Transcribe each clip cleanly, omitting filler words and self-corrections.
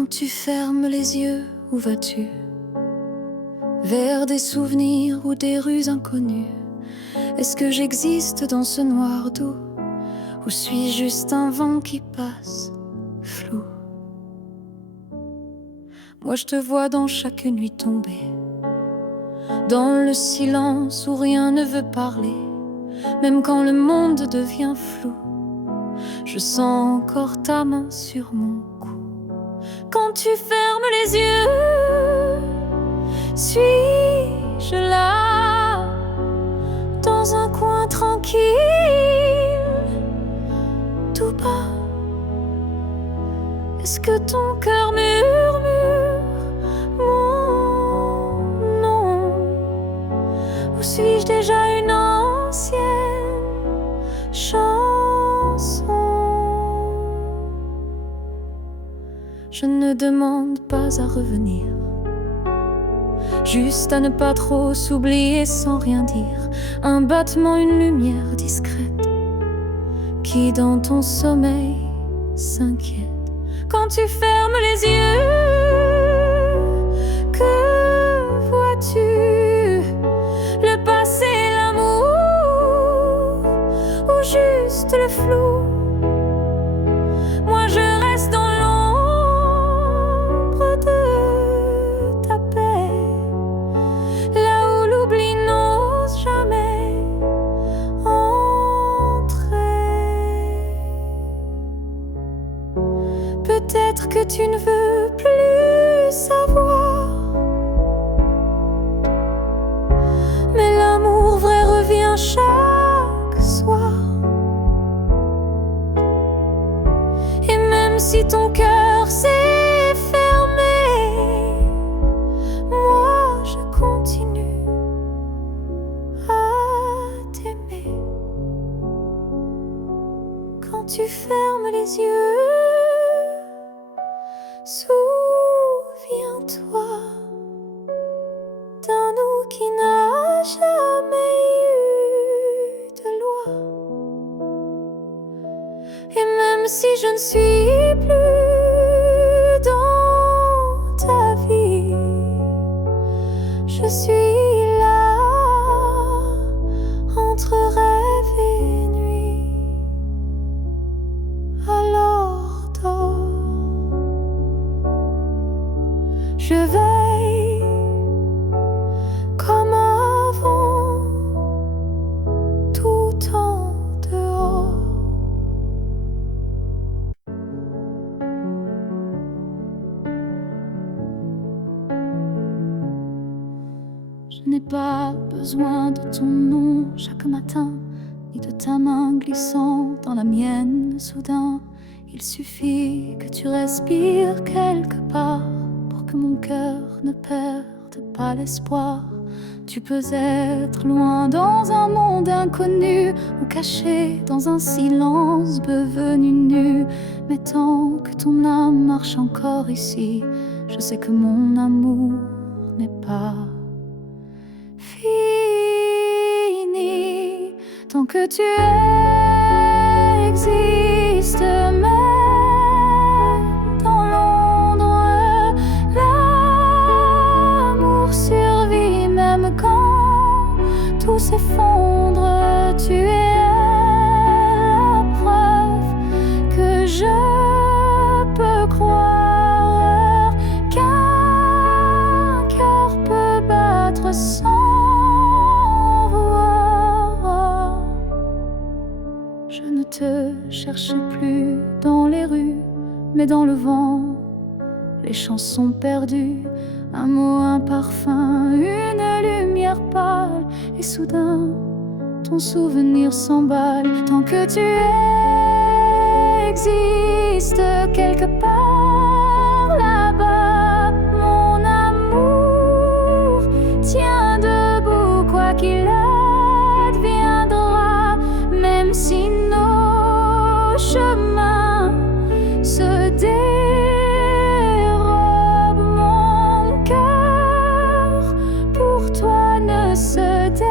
Quand tu fermes les yeux, où vas-tu? Vers des souvenirs ou des rues inconnues? Est-ce que j'existe dans ce noir doux? Ou suis-je juste un vent qui passe, flou? Moi je te vois dans chaque nuit tomber, dans le silence où rien ne veut parler. Même quand le monde devient flou, je sens encore ta main sur mon cou. Quand tu fermes les yeux, suis-je là, dans un coin tranquille, tout bas? Est-ce que ton cœur murmure mon nom? Ou suis-je déjà une ancienne chanson? Je ne demande pas à revenir, juste à ne pas trop s'oublier sans rien dire. Un battement, une lumière discrète qui dans ton sommeil s'inquiète. Quand tu fermes les yeux, que vois-tu? Le passé, l'amour ou juste le flou? Moi je reste dans l'ombre de ta paix, là où l'oubli n'ose jamais entrer. Peut-être que tu ne veux plus savoir, mais l'amour vrai revient chaque soir. Et même si ton cœur s'est fermé, moi je continue à t'aimer. Quand tu fermes les yeux, souviens-toi d'un nous qui n'a jamais eu de loi. Et même si je ne suis plus dans ta vie, je suis là entre rêve et nuit. Alors dors, je veille comme avant, tout en dehors. Je n'ai pas besoin de ton nom chaque matin, ni de ta main glissant dans la mienne soudain. Il suffit que tu respires quelque part pour que mon cœur ne perde pas l'espoir. Tu peux être loin dans un monde inconnu, ou caché dans un silence devenu nu. Mais tant que ton âme marche encore ici, je sais que mon amour n'est pas fini. Tant que tu existes, même dans l'ombre, l'amour survit. Même quand tout s'effondre, tu es la preuve que je peux croire qu'un cœur peut battre sans voir. Je ne te cherche plus dans les rues, mais dans le vent, les chansons perdues. Un mot, un parfum, une lumière pâle, et soudain, ton souvenir s'emballe. Tant que tu existes quelque part là-bas, mon amour tient debout, quoi qu'il adviendra. Même si nos chemins se dérobent, mon cœur pour toi ne se dérobe.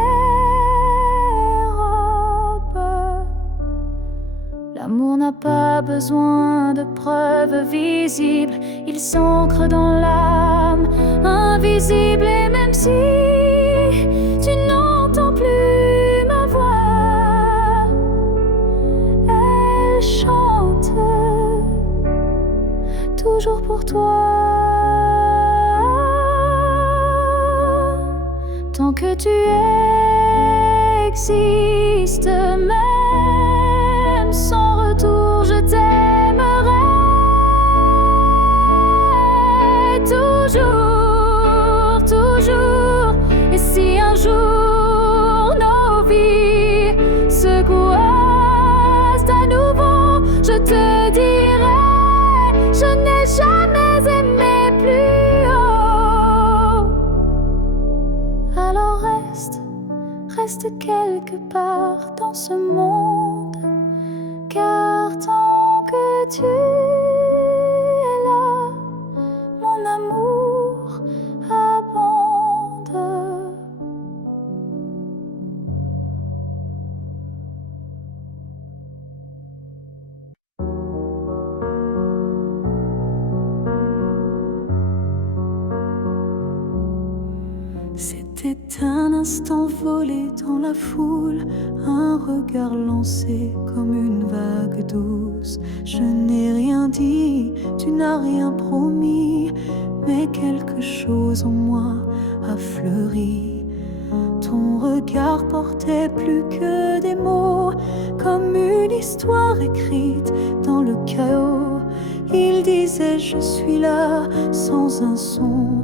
L'amour n'a pas besoin besoin de preuves visibles. Il s'ancre dans l'âme, invisible. Et même si tu n'entends plus ma voix, elle chante toujours pour toi. Tant que tu existes, même sans retour, je t'aimerai toujours, toujours. Et si un jour nos vies se croisent à nouveau, je te dirai, je n'ai jamais aimé plus haut. Alors reste quelque part dans ce monde, car tant que tu es là, mon amour abonde. C'était un instant volé dans la foule, un regard lancé comme une vague douce. Je n'ai rien dit, tu n'as rien promis, mais quelque chose en moi a fleuri. Ton regard portait plus que des mots, comme une histoire écrite dans le chaos. Il disait je suis là sans un son,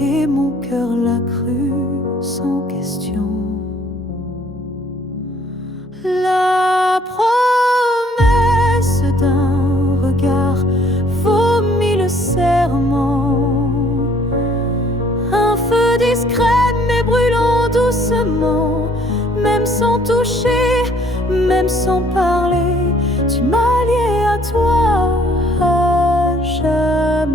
et mon cœur l'a cru sans question. La promesse d'un regard vaut mille serments. Un feu discret mais brûlant doucement, même sans toucher, même sans parler, tu m'as lié à toi à jamais.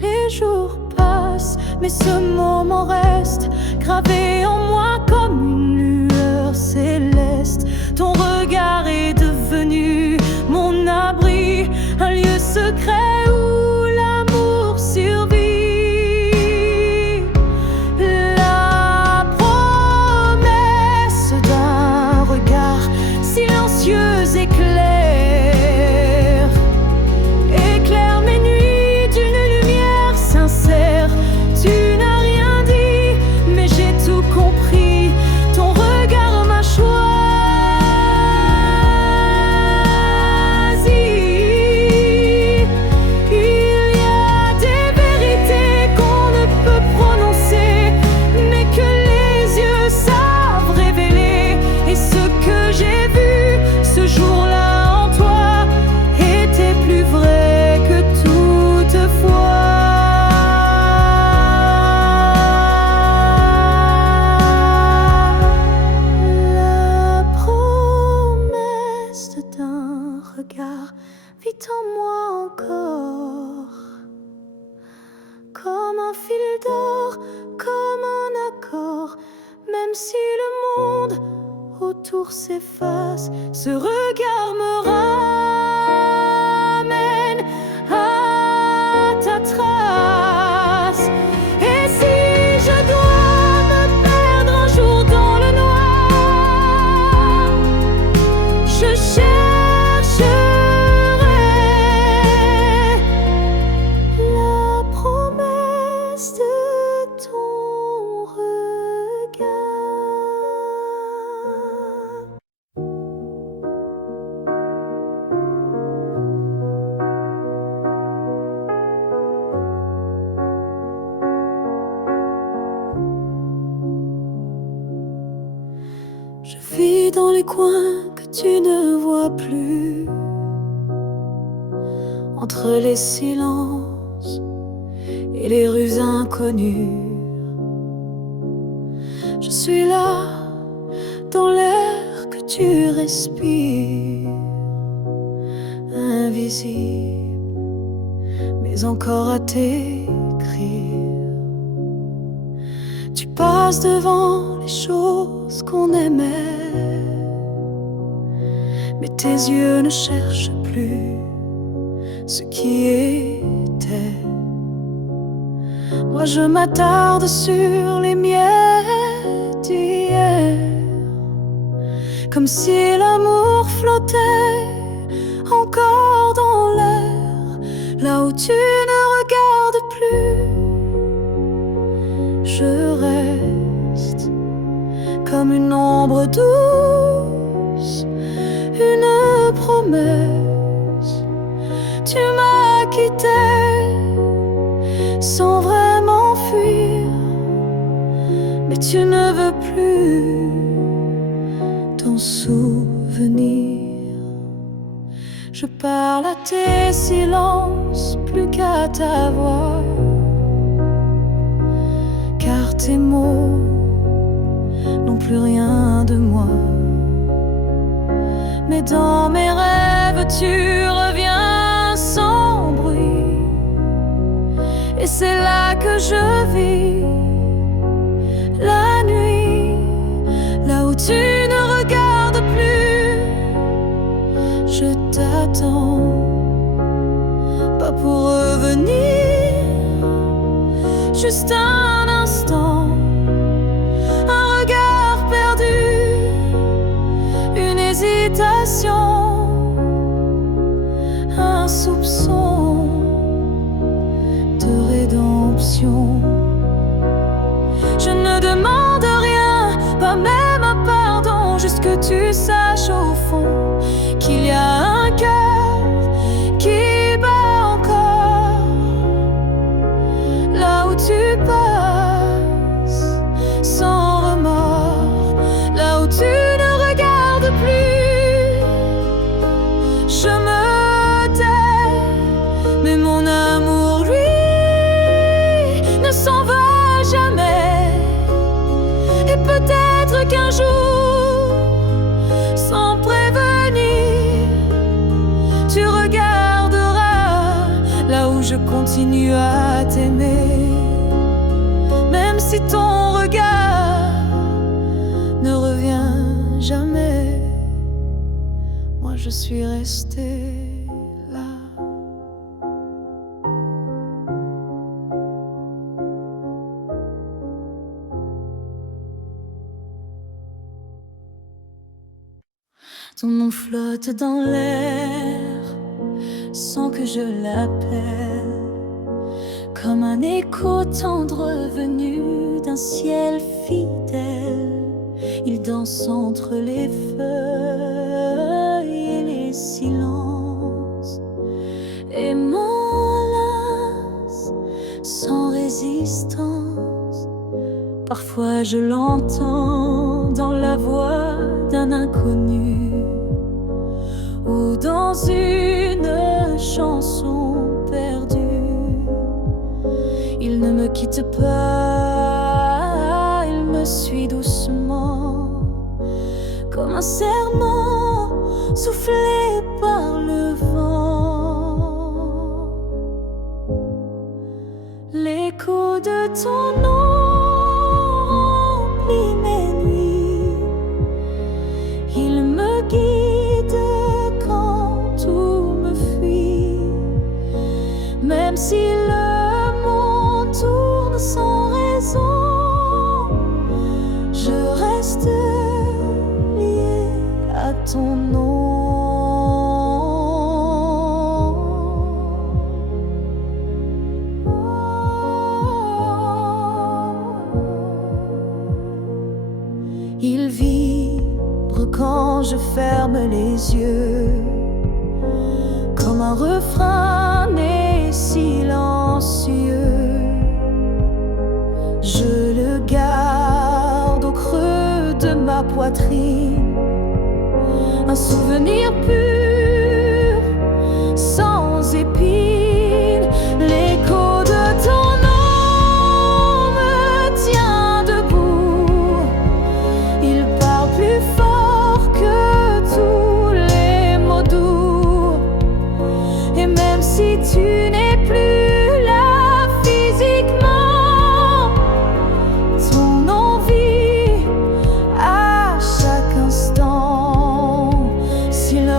Les jours passent, mais ce moment reste gravé en moi comme une lueur céleste. Ton regard est devenu mon abri, un lieu secret où l'amour survit. La promesse d'un regard silencieux éclaire mes nuits d'une lumière sincère. Tu n'as rien dit, mais j'ai tout compris. Ton regard m'a choisi. Il y a des vérités qu'on ne peut prononcer, mais que les yeux savent révéler. Et ce que j'ai vu ce jour-là en toi était plus vrai que toutefois. La promesse d'un regard vit en moi encore, comme un fil d'or, comme un accord. Même si le monde autour s'efface, ce regard me ramène à ta trace. Et si je dois me perdre un jour dans le noir, je chercherai la promesse de ton regard. Je vis dans les coins que tu ne vois plus, entre les silences et les rues inconnues. Je suis là dans l'air que tu respires, invisible, mais encore à t'écrire. Tu passes devant les choses qu'on aimait, mais tes yeux ne cherchent plus ce qui était. Moi je m'attarde sur les miettes d'hier, comme si l'amour flottait encore dans l'air, là où tu ne regardes plus. Je reste comme une ombre douce, une promesse. Tu m'as quitté sans vraiment fuir, mais tu ne veux plus t'en souvenir. Je parle à tes silences plus qu'à ta voix, car tes mots n'ont plus rien de moi. Mais dans mes rêves tu reviens sans bruit, et c'est là que je vis la nuit, là où tu ne regardes plus. Je t'attends, pas pour revenir, juste un instant, un regard perdu, une hésitation, un soupçon de rédemption. Je ne demande rien, pas même un pardon, juste que tu saches au fond qu'il y a un cœur qui bat encore, là où tu passes sans remords, là où tu ne regardes plus. Je me tais, mais mon amour, lui, ne s'en va jamais. Et peut-être qu'un jour, sans prévenir, tu regarderas là où je continue à t'aimer. Même si ton regard ne revient jamais, moi je suis restée là. Ton nom flotte dans l'air sans que je l'appelle, comme un écho tendre venu d'un ciel fidèle. Il danse entre les feuilles et les silences et m'enlace sans résistance. Parfois je l'entends dans la voix d'un inconnu ou dans une chanson perdue. Il ne me quitte pas, il me suit doucement, comme un serment soufflé par le vent. L'écho de ton nom remplit mes nuits, il me guide quand tout me fuit. Même si le monde tourne sans raison, je reste lié à ton nom. Il vibre quand je ferme les yeux, comme un refrain né silencieux. Je le garde au creux de ma poitrine, un souvenir pur, sans épines. L'écho de ton nom me tient debout, il parle plus fort que tous les mots doux. Et même si tu n'es plus là physiquement, ton nom vit à chaque instant. Si le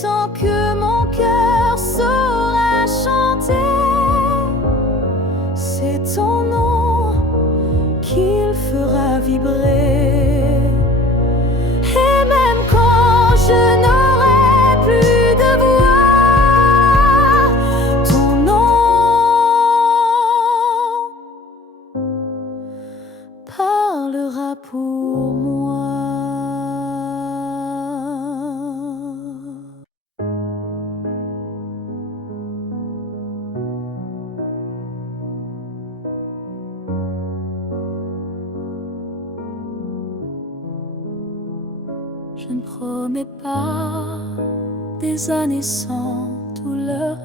tant que mon cœur saura chanter, c'est ton nom qu'il fera vibrer. Et même quand je n'aurai plus de voix, ton nom parlera pour moi. Je ne promets pas des années sans douleur,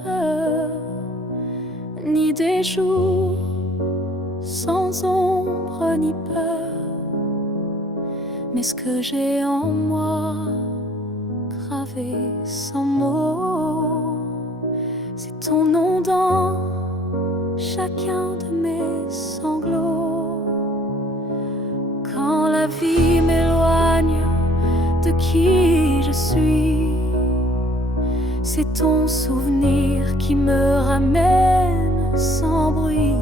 ni des jours sans ombre ni peur, mais ce que j'ai en moi, gravé sans mots, c'est ton nom dans chacun de mes sanglots. Quand la vie m'éloigne de qui je suis, c'est ton souvenir qui me ramène sans bruit,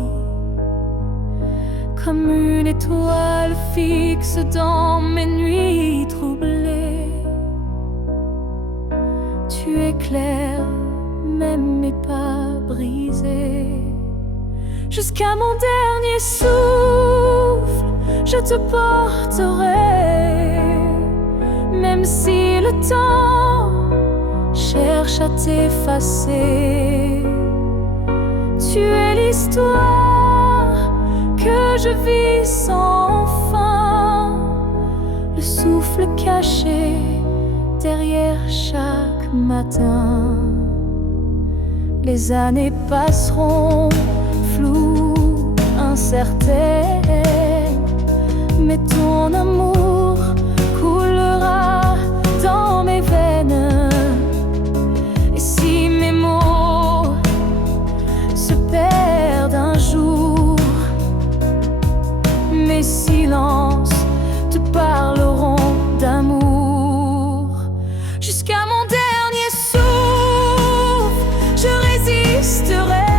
comme une étoile fixe dans mes nuits troublées. Tu éclaires même mes pas brisés. Jusqu'à mon dernier souffle, je te porterai, même si le temps cherche à t'effacer. Tu es l'histoire que je vis sans fin, le souffle caché derrière chaque matin. Les années passeront floues, incertaines, mais ton amour coulera dans mes veines. Et si mes mots se perdent un jour, mes silences te parleront d'amour. Jusqu'à mon dernier souffle, je résisterai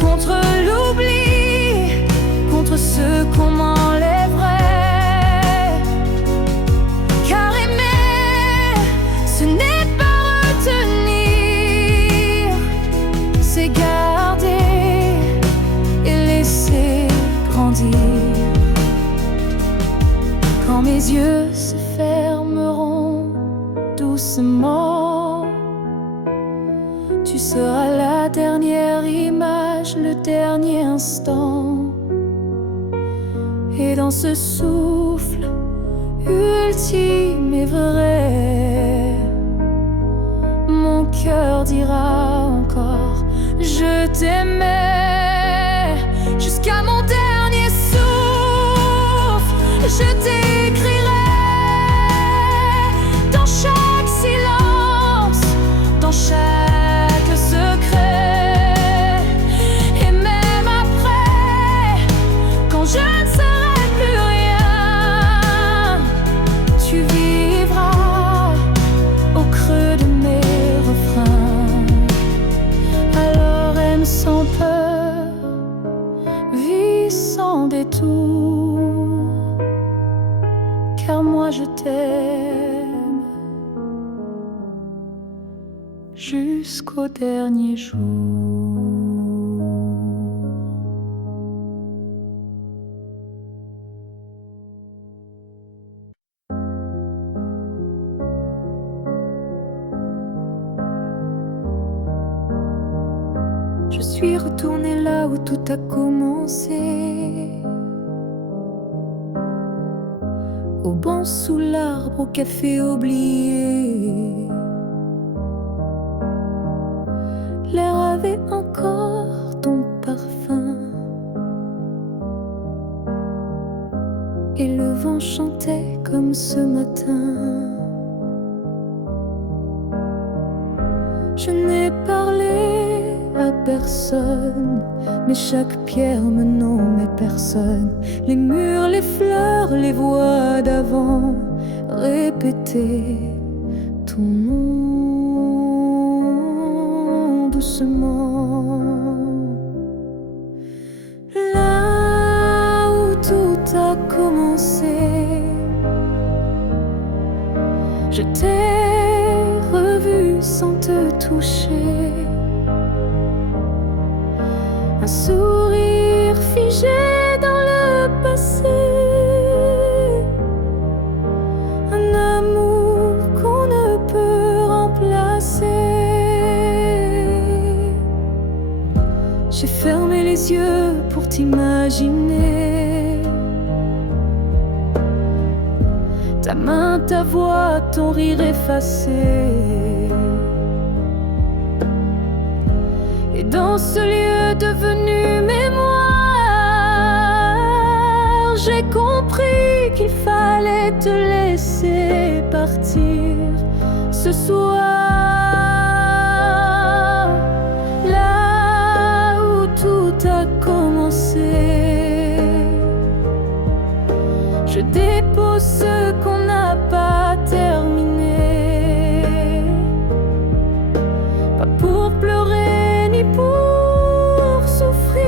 contre l'oubli, contre ce qu'on m'enlèverait. Car aimer, ce n'est pas retenir, c'est garder et laisser grandir. Quand mes yeux se fermeront doucement, tu seras la dernière image, le dernier instant. Et dans ce souffle ultime et vrai, mon cœur dira encore je t'aimais. Jusqu'à mon dernier souffle, je t'écrirai dans chaque silence, dans chaque secret. Et même après, quand je ne serai plus rien, tu vivras au creux de mes refrains. Alors aime sans peur, vis sans détour, car moi je t'aime jusqu'au dernier jour. Je suis retournée là où tout a commencé, au banc sous l'arbre, au café oublié. L'air avait encore ton parfum et le vent chantait comme ce matin. Je n'ai parlé à personne, mais chaque pierre me nommait personne. Les murs, les fleurs, les voix d'avant répétaient ton nom doucement. Là où tout a commencé, je t'ai revu sans te toucher. Un sourire figé dans le passé, un amour qu'on ne peut remplacer. J'ai fermé les yeux pour t'imaginer. Ta main, ta voix, ton rire effacé. Et dans ce lieu devenu mémoire, j'ai compris qu'il fallait te laisser partir ce soir. Là où tout a commencé, je dépose ce qu'on n'a pas terminé. Pas pour pleurer ni pour souffrir,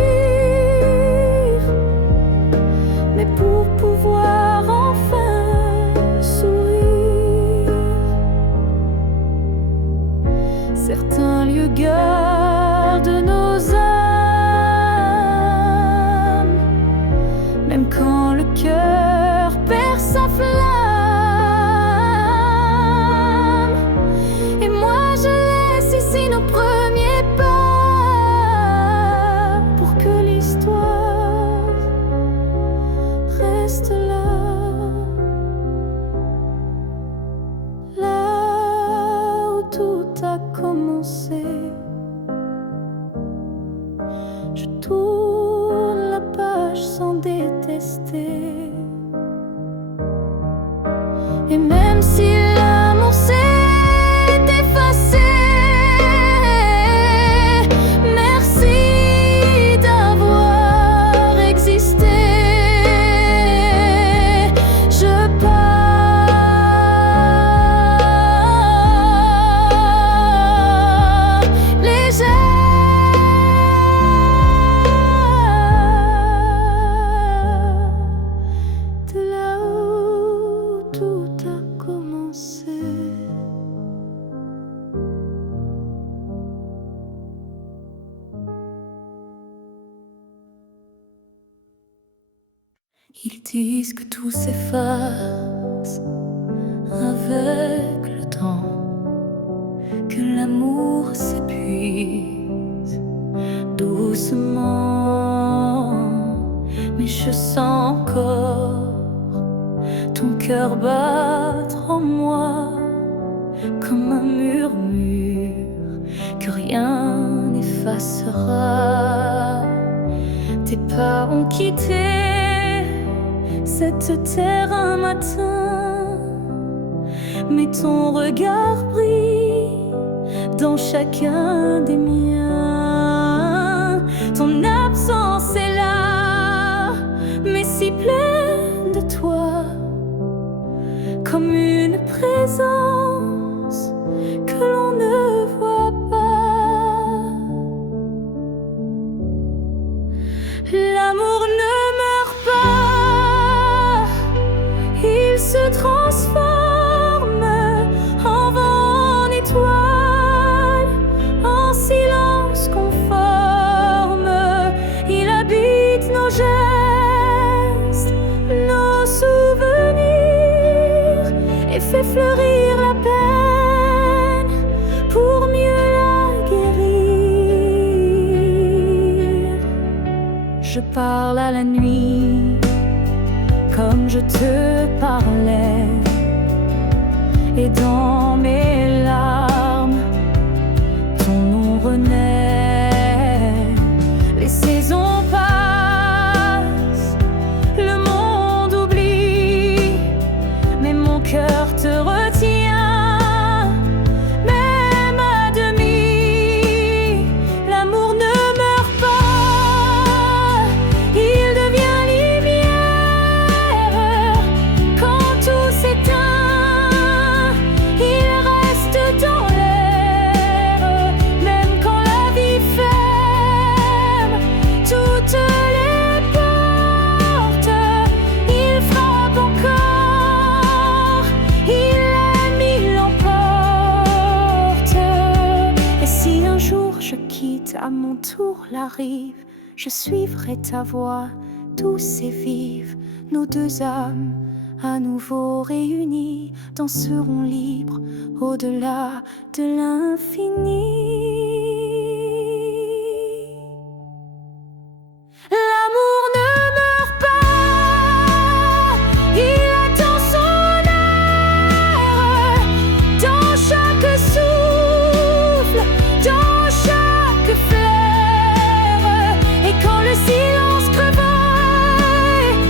mais pour pouvoir enfin sourire. Certains lieux gardent nos âmes, même quand le cœur perd sa flamme. Et moi je laisse ici nos premiers pas, pour que l'histoire reste là. Là où tout a commencé, je tourne la page sans détester. Et même si l'amour s'est effacé, merci d'avoir existé. Je pars légère de là où tout a commencé. Ils disent que tout s'efface avec le temps, que l'amour s'épuise doucement. Mais je sens encore ton cœur battre en moi comme un murmure que rien n'effacera. Tes pas ont quitté cette terre un matin, mais ton regard brille dans chacun des miens. Ton absence est là, mais si pleine de toi, comme une présence que l'on ne voit pas. L'amour ne meurt pas, il se transforme en vent, en étoile, en silence conforme. Il habite nos gestes, nos souvenirs, et fait fleurir la peine pour mieux la guérir. Je parle à la nuit comme je te parlais, et dans mes larmes ton nom renaît. Les saisons passent, le monde oublie, mais mon cœur te retient, même à demi. L'amour ne meurt pas, il devient lumière quand tout s'éteint. Il à mon tour la rive, je suivrai ta voie, douce et vive. Nos deux âmes, à nouveau réunies, danseront libres au-delà de l'infini. L'amour ne meurt pas, il attend son heure. Dans chaque souffle, dans chaque fleur. Et quand le silence crevaille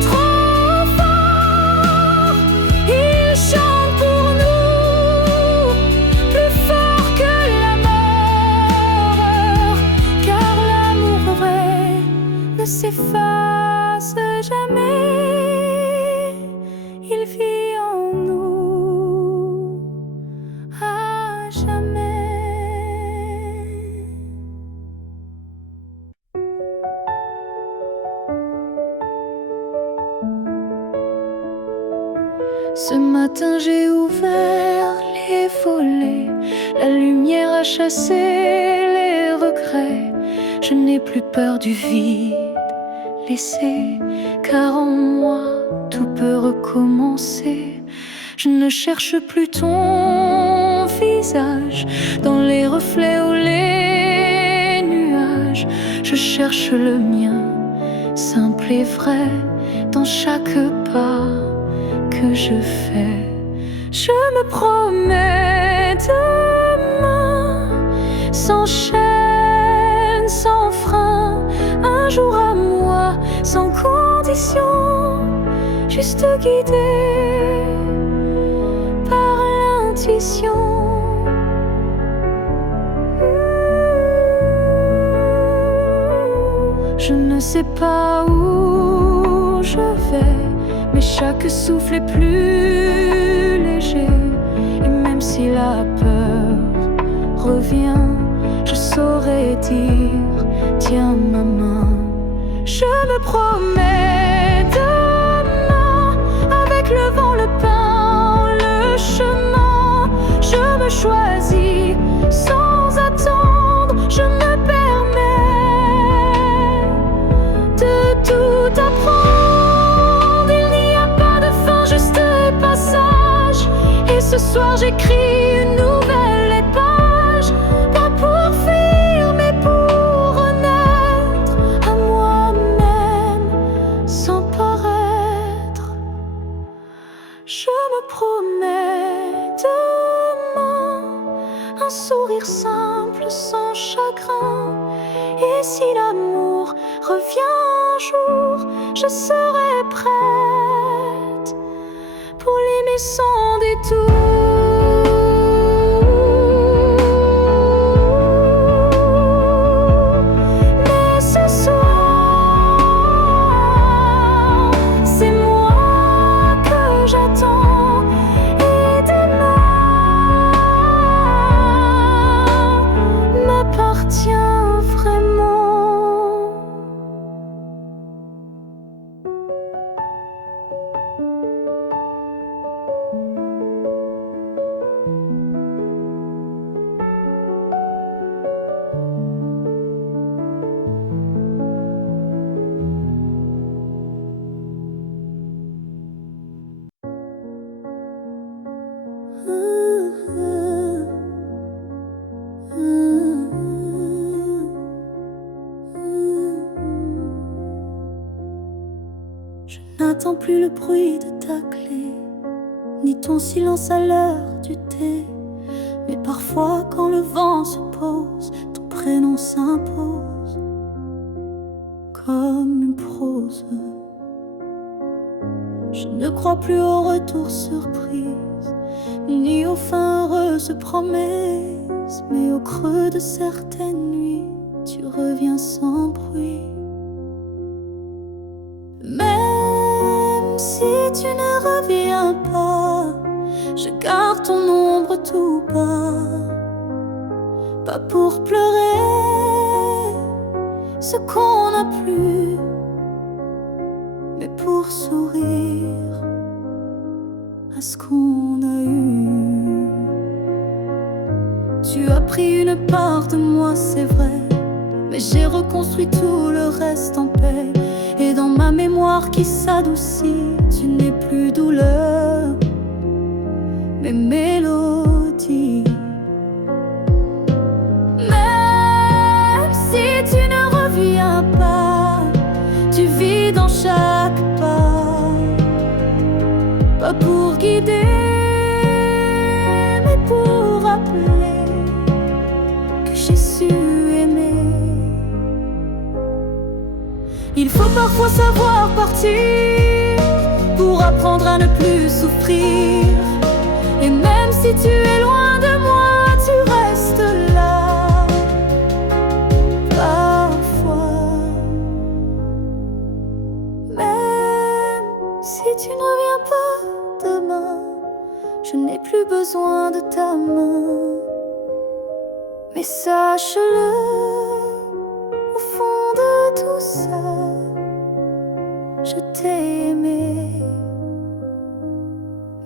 trop fort, il chante pour nous, plus fort que la mort. Car l'amour vrai ne s'efface jamais, il vit en nous à jamais. Ce matin j'ai ouvert les volets, la lumière a chassé les regrets. Je n'ai plus peur du vide laissé, car en moi tout peut recommencer. Je ne cherche plus ton visage dans les reflets ou les nuages. Je cherche le mien, simple et vrai, dans chaque pas que je fais. Je me promets demain, sans chaîne, sans frein, un jour à moi, sans condition, juste guidé par l'intuition. Je ne sais pas où je vais, mais chaque souffle est plus léger. Et même si la peur revient, je saurais dire, tiens ma main. Je me promets demain, avec le vent, le pain, le chemin. Je me choisis sans attendre, je me permets de tout apprendre. Il n'y a pas de fin, juste passage. Et ce soir j'écris une nouvelle page, pas pour fuir mais pour renaître à moi-même sans paraître. Je me promets demain, un sourire simple sans chagrin. Et si l'amour revient un jour, je serai prête pour l'aimer sans détour. Mais ce soir, c'est moi que j'attends. Et demain m'appartient vraiment. Je n'attends plus le bruit de ta clé, ni ton silence à l'heure du thé. Mais parfois quand le vent se pose, ton prénom s'impose comme une prose. Je ne crois plus au retour surprise, ni aux fins heureuses promesses. Mais au creux de certaines nuits, tu reviens sans bruit. Même si tu ne reviens pas, je garde ton ombre tout bas. Pas pour pleurer ce qu'on n'a plus, mais pour sourire à ce qu'on a eu. Tu as pris une part de moi, c'est vrai, mais j'ai reconstruit tout le reste en paix. Et dans ma mémoire qui s'adoucit, tu n'es plus douleur, mais mélodie. Même si tu ne reviens pas, tu vis dans chaque pas, pas pour guider, mais pour rappeler que j'ai su aimer. Il faut parfois savoir partir pour apprendre à ne plus souffrir. Et même si tu es loin de moi, tu restes là. Parfois, même si tu ne reviens pas demain, je n'ai plus besoin de ta main. Mais sache-le, au fond de tout ça, je t'ai aimé,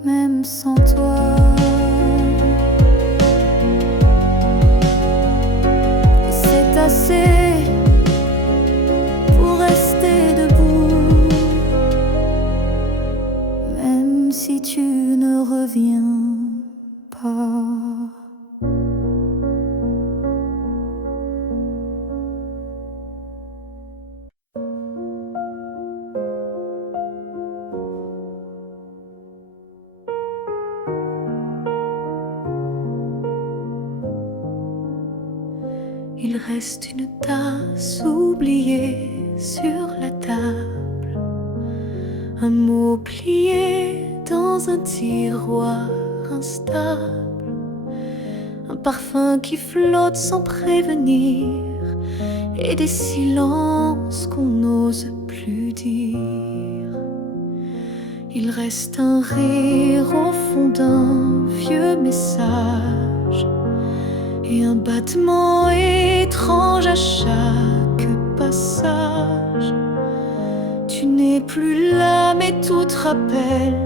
même sans toi. Et c'est assez pour rester debout, même si tu ne reviens pas. Il reste une tasse oubliée sur la table, un mot plié dans un tiroir instable, un parfum qui flotte sans prévenir, et des silences qu'on n'ose plus dire. Il reste un rire au fond d'un vieux message, et un battement étrange à chaque passage. Tu n'es plus là, mais tout te rappelle,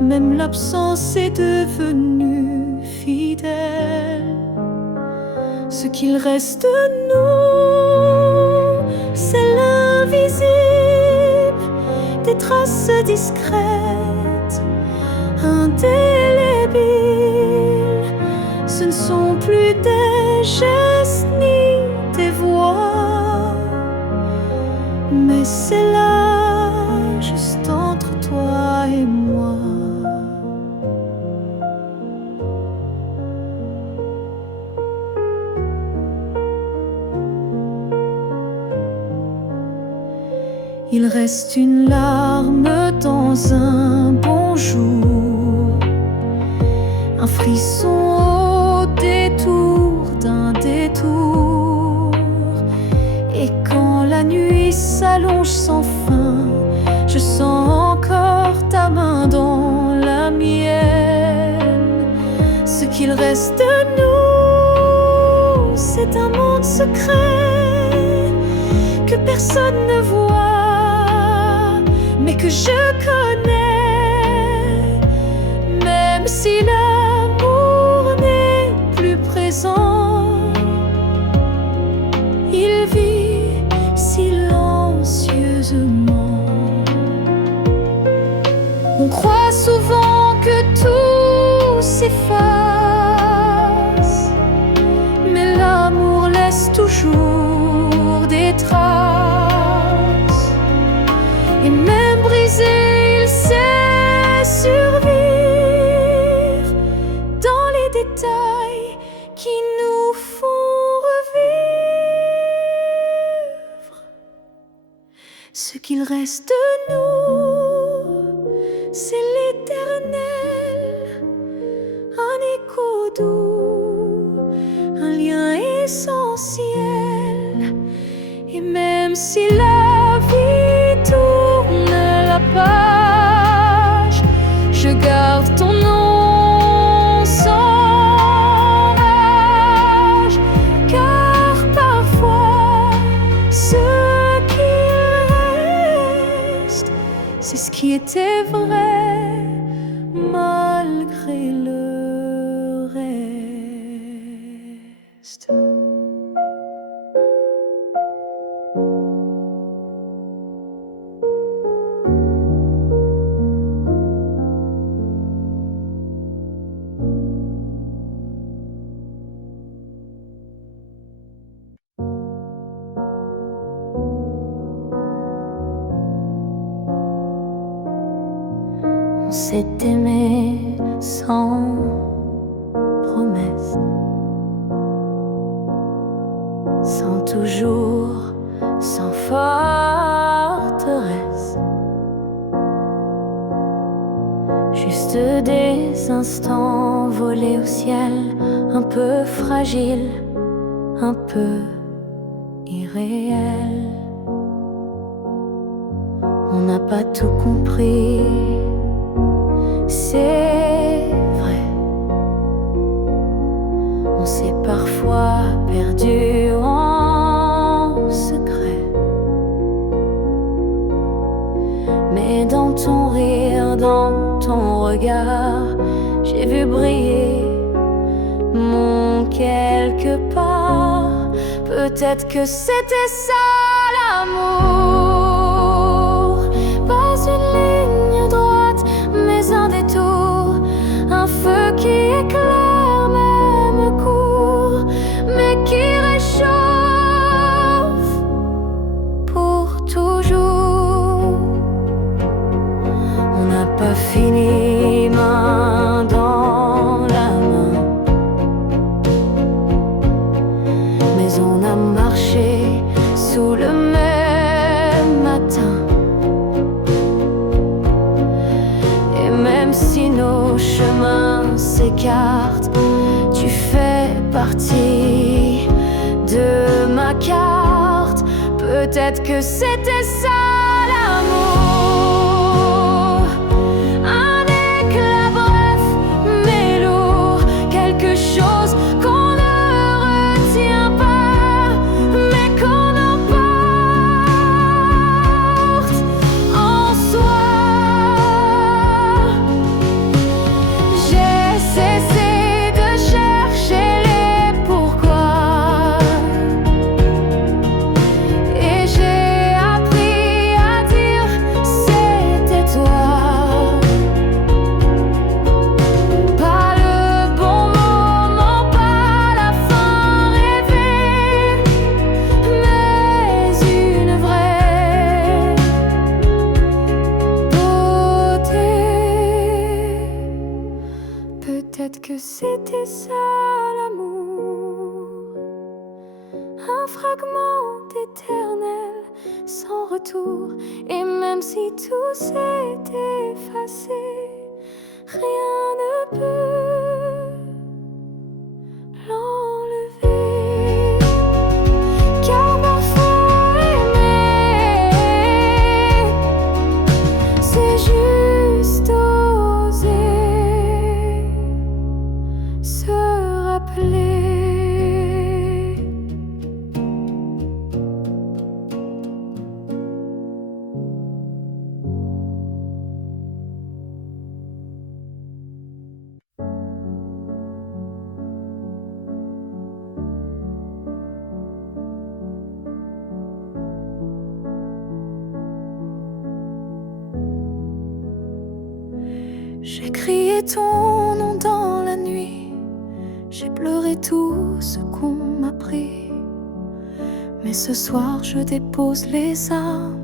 même l'absence est devenue fidèle. Ce qu'il reste de nous, c'est l'invisible, des traces discrètes, indélébiles. Ce ne sont plus des gestes ni des voix, mais c'est là, juste entre toi et moi. Il reste une larme dans un bonjour, un frisson au détour d'un détour. Et quand la nuit s'allonge sans fin, je sens encore ta main dans la mienne. Ce qu'il reste de nous, c'est un monde secret que personne ne voit, mais que je connais. Même si l'amour n'est plus présent, il vit silencieusement. On croit souvent que tout s'efface, mais l'amour laisse toujours des traces. Et même brisé, il sait survivre dans les détails qui nous font revivre. Ce qu'il reste de nous, c'est l'éternel, un écho doux, un lien essentiel. Et même si la vie tourne la page, je garde ton nom sans rage, car parfois ce qui reste reste. On s'est aimé sans promesse, sans toujours, sans forteresse. Juste des instants volés au ciel, un peu fragiles, un peu irréels. On n'a pas tout compris, c'est vrai. On s'est parfois perdu en secret. Mais dans ton rire, dans ton regard, j'ai vu briller mon quelque part. Peut-être que c'était ça l'amour. Pas une ligne droite, mais un détour. Un feu qui éclaire, même court, mais qui réchauffe pour toujours. On n'a pas fini main dans la main, mais on a marché sous le même matin. Et même si nos chemins s'écartent, tu fais partie de ma carte. Peut-être que c'était ça l'amour. Un éclat bref mais lourd, quelque chose qu'on ne retient pas, mais qu'on emporte en soi. J'ai cessé de chercher les pourquoi, et j'ai appris à dire c'était toi. Pas le bon moment, pas la fin rêvée, mais une vraie beauté. Peut-être que c'était ça l'amour. Un fragment éternel sans retour. Et même si tout s'est effacé, rien ne peut l'enlever. Car parfois aimer, c'est juste oser se rappeler. J'ai crié ton nom dans la nuit, j'ai pleuré tout ce qu'on m'a pris. Mais ce soir je dépose les armes,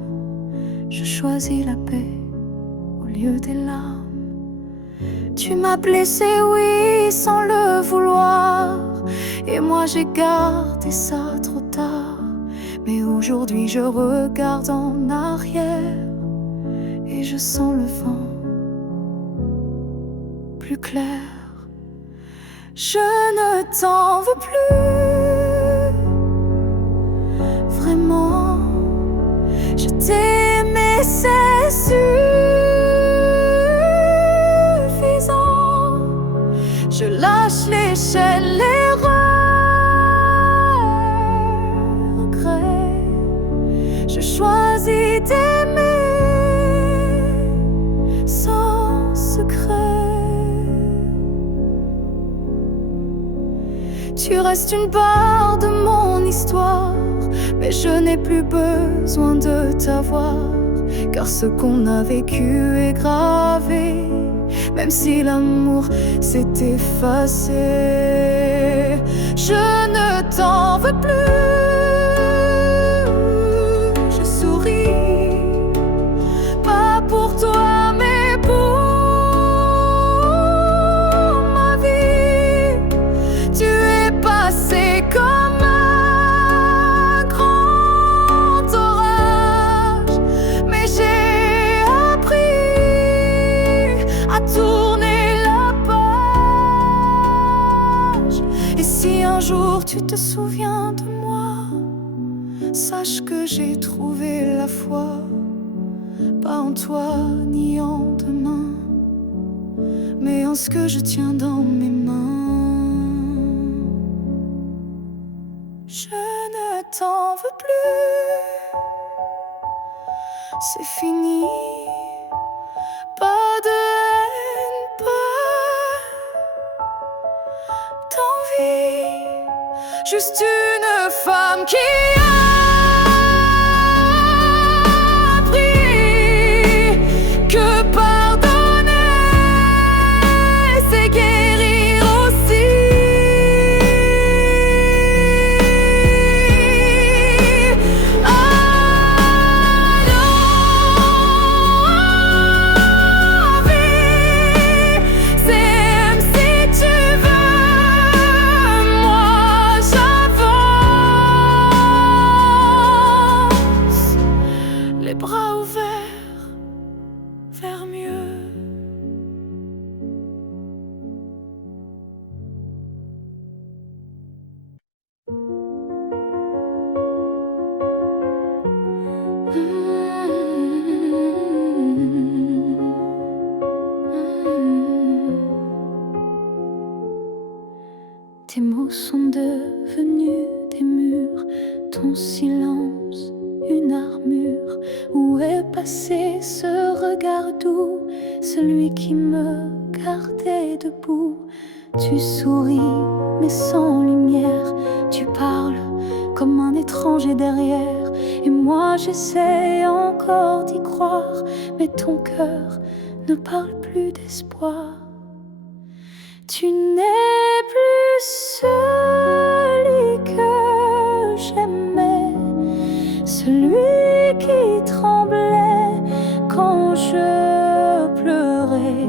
je choisis la paix au lieu des larmes. Tu m'as blessé, oui, sans le vouloir, et moi j'ai gardé ça trop tard. Mais aujourd'hui je regarde en arrière et je sens le vent plus clair. Je ne t'en veux plus, vraiment. Je t'ai aimé, c'est suffisant. Je lâche l'échelle, les regrets. Je choisis d'aimer sans secret. Tu restes une part de mon histoire, mais je n'ai plus besoin de t'avoir, car ce qu'on a vécu est gravé, même si l'amour s'est effacé. Je ne t'en veux plus. Je souris, pas pour toi, mais pour ma vie. Tu es passé comme un grand orage, mais j'ai appris à tourner la page. Et si un jour tu te souviens de moi, sache que j'ai trouvé la foi, pas en toi ni en demain, mais en ce que je tiens dans mes mains. Je ne t'en veux plus, c'est fini. Pas de haine, pas d'envie, juste une femme qui a appris que pardonner, c'est guérir aussi. Même si tu veux, moi j'avance, les bras ouverts vers mieux. Tes mots sont devenus des murs, ton silence une armure. Où est passé ce regard doux, celui qui me gardait debout? Tu souris mais sans lumière, tu parles comme un étranger derrière. Et moi j'essaie encore d'y croire, mais ton cœur ne parle plus d'espoir. Tu n'es plus celui que j'aimais, celui qui tremblait quand je pleurais.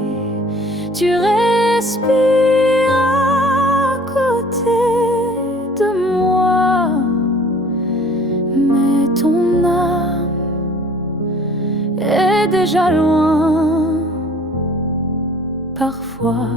Tu respires à côté de moi, mais ton âme est déjà loin parfois.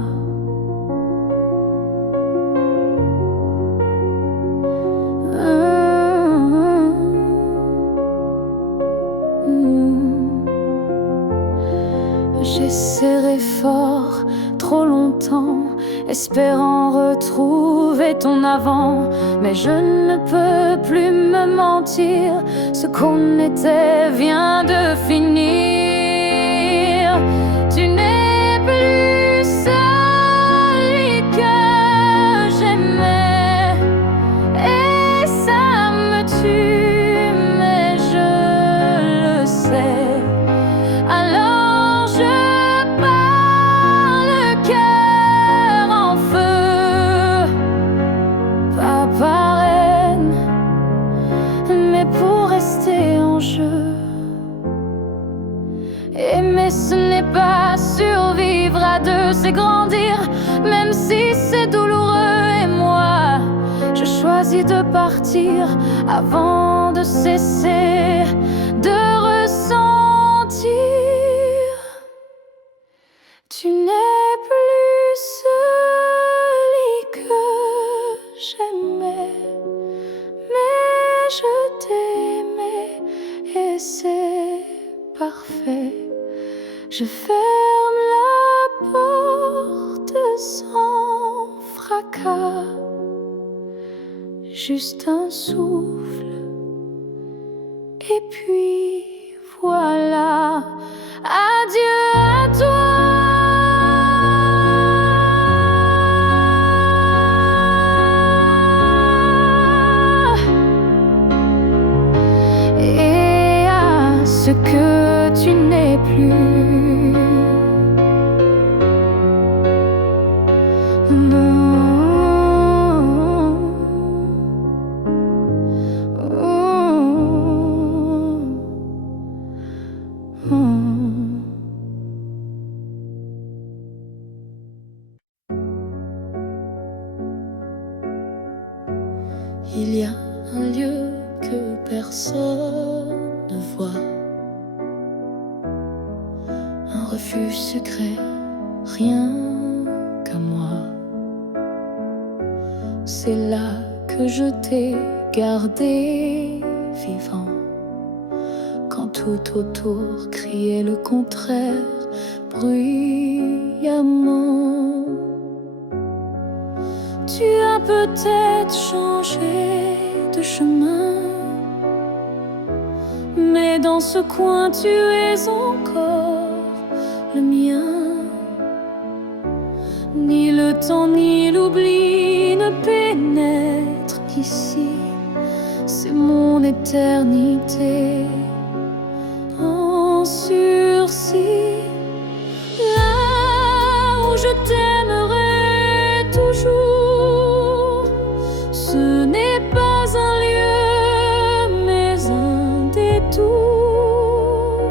J'ai serré fort trop longtemps, espérant retrouver ton avant, mais je ne peux plus me mentir, ce qu'on était vient de finir. Tu n'es plus celui que j'aimais, et ça me tue, mais je le sais. Alors je pars le cœur en feu, pas par haine, mais pour rester en jeu. Aimer ce n'est pas survivre à deux, c'est grandir, même si c'est douloureux. Et moi, je choisis de partir avant de cesser de ressentir. Tu n'es plus celui que j'aimais, mais je t'aimais et c'est parfait. Je ferme la porte sans fracas, juste un souffle et puis voilà. Adieu à toi. plus. Non. Il y a un lieu que personne ne voit, un refuge secret, rien qu'à moi. C'est là que je t'ai gardé vivant, quand tout autour criait le contraire bruyamment. Tu as peut-être changé de chemin, mais dans ce coin tu es encore le mien. Ni le temps ni l'oubli ne pénètrent ici, c'est mon éternité en sursis. Là où je t'aimerai toujours, ce n'est pas un lieu, mais un détour,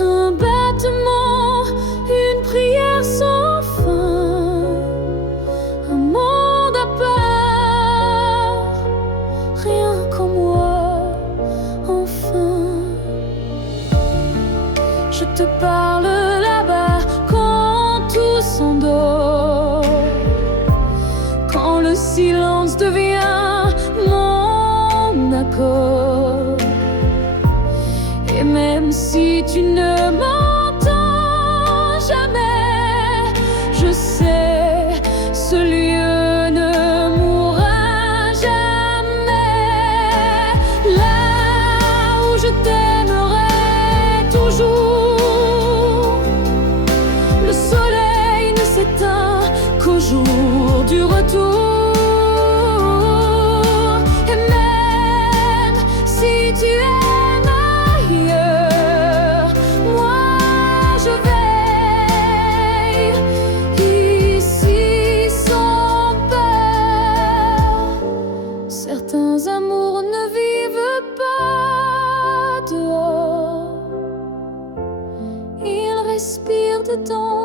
un battement, une prière sans fin, un monde à part, rien qu'en moi, enfin. Je te parle là-bas quand tout s'endort, quand le silence devient mon accord. Et même si tu ne m'entends jamais, je sais, ce lieu ne mourra jamais. Là où je t'aimerai toujours, le soleil ne s'éteint qu'au jour du retour. Et même si tu aimes ailleurs, moi je veille ici sans peur. Certains amours ne vivent pas dehors, ils respirent dedans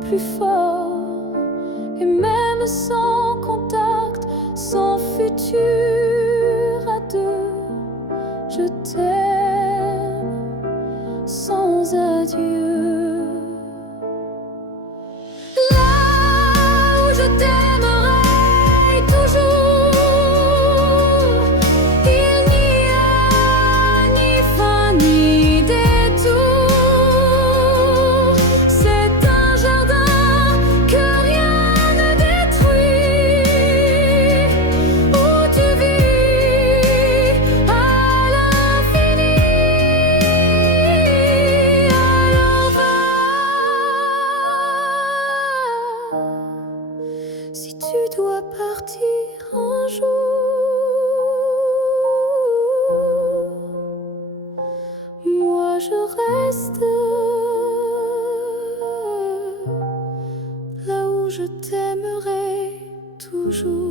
plus fort. Et même sans contact, sans futur à deux, je t'aime sans adieu. Là où je t'aimerai toujours, il n'y a ni fin ni détour. C'est un jardin que rien ne détruit, où tu vis à l'infini, à l'envers. Si tu dois partir un jour, moi je reste là où je t'aimerai toujours.